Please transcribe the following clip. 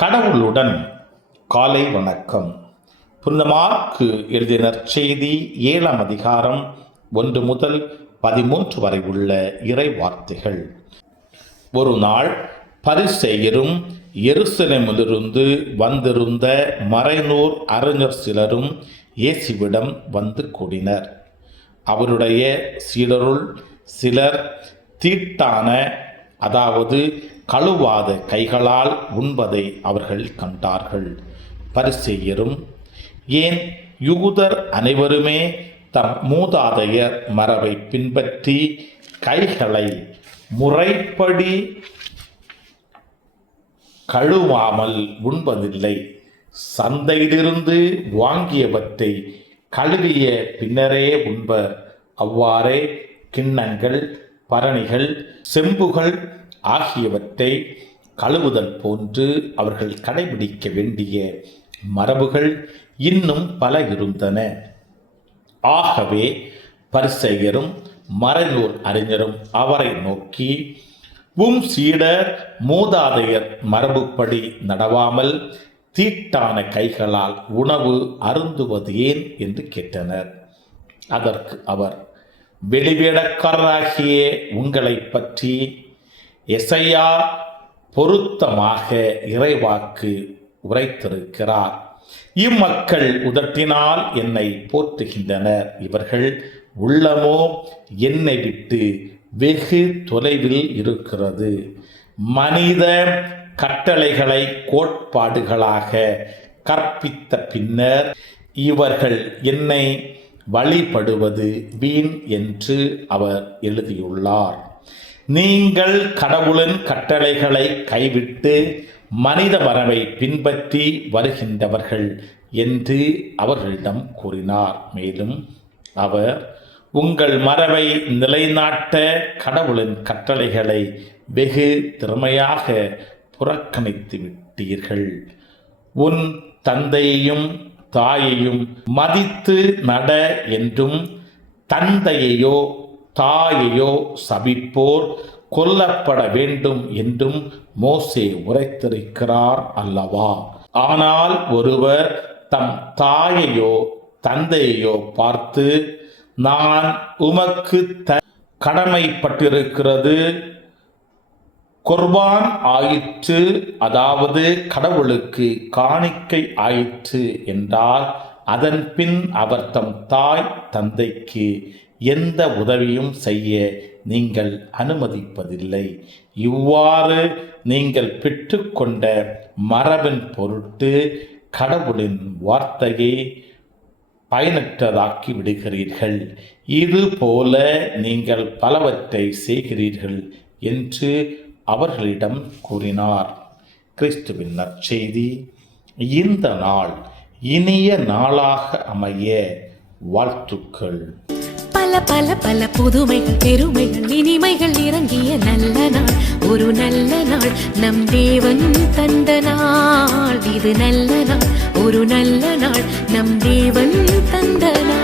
கடவுளுடன் காலை வணக்கம். புனித மாற்கு எழுதிய நற்செய்தி 7ஆம் அதிகாரம் 1 முதல் 13 வரை உள்ள இறை வார்த்தைகள். ஒரு நாள் பரிசேயரும் எருசலேமிலிருந்து வந்திருந்த மறைநூல் அறிஞர் சிலரும் இயேசுவிடம் வந்து கூடினர். அவருடைய சீடருள் சிலர் தீட்டான, அதாவது கழுவாத கைகளால் உண்பதை அவர்கள் கண்டார்கள். பரிசேயரும், ஏன் யூதர் அனைவருமே தம் மூதாதையர் மரபை பின்பற்றி கைகளை முறைப்படி கழுவாமல் உண்பதில்லை? சந்தையிலிருந்து வாங்கியவற்றை கழுவிய பின்னரே உண்பர். அவ்வாறே கிண்ணங்கள், பரணிகள், செம்புகள் ஆகியவற்றை கழுவுதல் போன்று அவர்கள் கடைபிடிக்க வேண்டிய மரபுகள் இன்னும் பல இருந்தன. ஆகவே பரிசேயரும் மறைநூல் அறிஞரும் அவரை நோக்கி, சீடர் மூதாதையர் மரபுப்படி நடவாமல் தீட்டான கைகளால் உணவு அருந்துவது ஏன் என்று கேட்டனர். அதற்கு அவர், வெளிவேடக்காரராகிய உங்களை பற்றி எசையா பொருத்தமாக இறைவாக்கு உரைத்திருக்கிறார். இம்மக்கள் உதட்டினால் என்னை போற்றுகின்றனர், இவர்கள் உள்ளமோ என்னை விட்டு வெகு தொலைவில் இருக்கிறது. மனித கட்டளைகளை கோட்பாடுகளாக கற்பித்த பின்னர் இவர்கள் என்னை வழிபடுவது வீண் என்று அவர் எழுதியுள்ளார். நீங்கள் கடவுளின் கட்டளைகளை கைவிட்டு மனித மரபை பின்பற்றி வருகின்றவர்கள் என்று அவர்களிடம் கூறினார். மேலும் அவர், உங்கள் மரபை நிலைநாட்ட கடவுளின் கட்டளைகளை வெகு திறமையாக புறக்கணித்து விட்டீர்கள். உன் தந்தையையும் தாயையும் மதித்து நட என்றும், தந்தையையோ தாயையோ சபிப்போர் கொல்லப்பட வேண்டும் என்றும் மோசே உரைத்திருக்கிறார் அல்லவா? ஆனால் ஒருவர் தம் தாயையோ தந்தையையோ பார்த்து, நான் உமக்கு கடமைப்பட்டிருக்கிறது குர்பான் ஆயிற்று, அதாவது கடவுளுக்கு காணிக்கை ஆயிற்று என்றால், அதன் பின் அவர் தம் தாய் தந்தைக்கு எந்த உதவியும் செய்ய நீங்கள் அனுமதிப்பதில்லை. இவ்வாறு நீங்கள் பெற்றுக்கொண்ட மரபின் பொருட்டு கடவுளின் வார்த்தையை பயனற்றதாக்கி விடுகிறீர்கள். இது போல நீங்கள் பலவற்றை செய்கிறீர்கள் என்று அவர்களிடம் கூறினார். கிறிஸ்துவின் நற்செய்தி. இந்த நாள் இனிய நாளாக அமைய வாழ்த்துக்கள். பல பல பல புதுமைகள், பெருமைகள், இனிமைகள் இறங்கிய நல்ல நாள், ஒரு நல்ல நாள், நம் தேவன் தந்த நாள். இது நல்ல நாள், ஒரு நல்ல நாள், நம் தேவன் தந்த நாள்.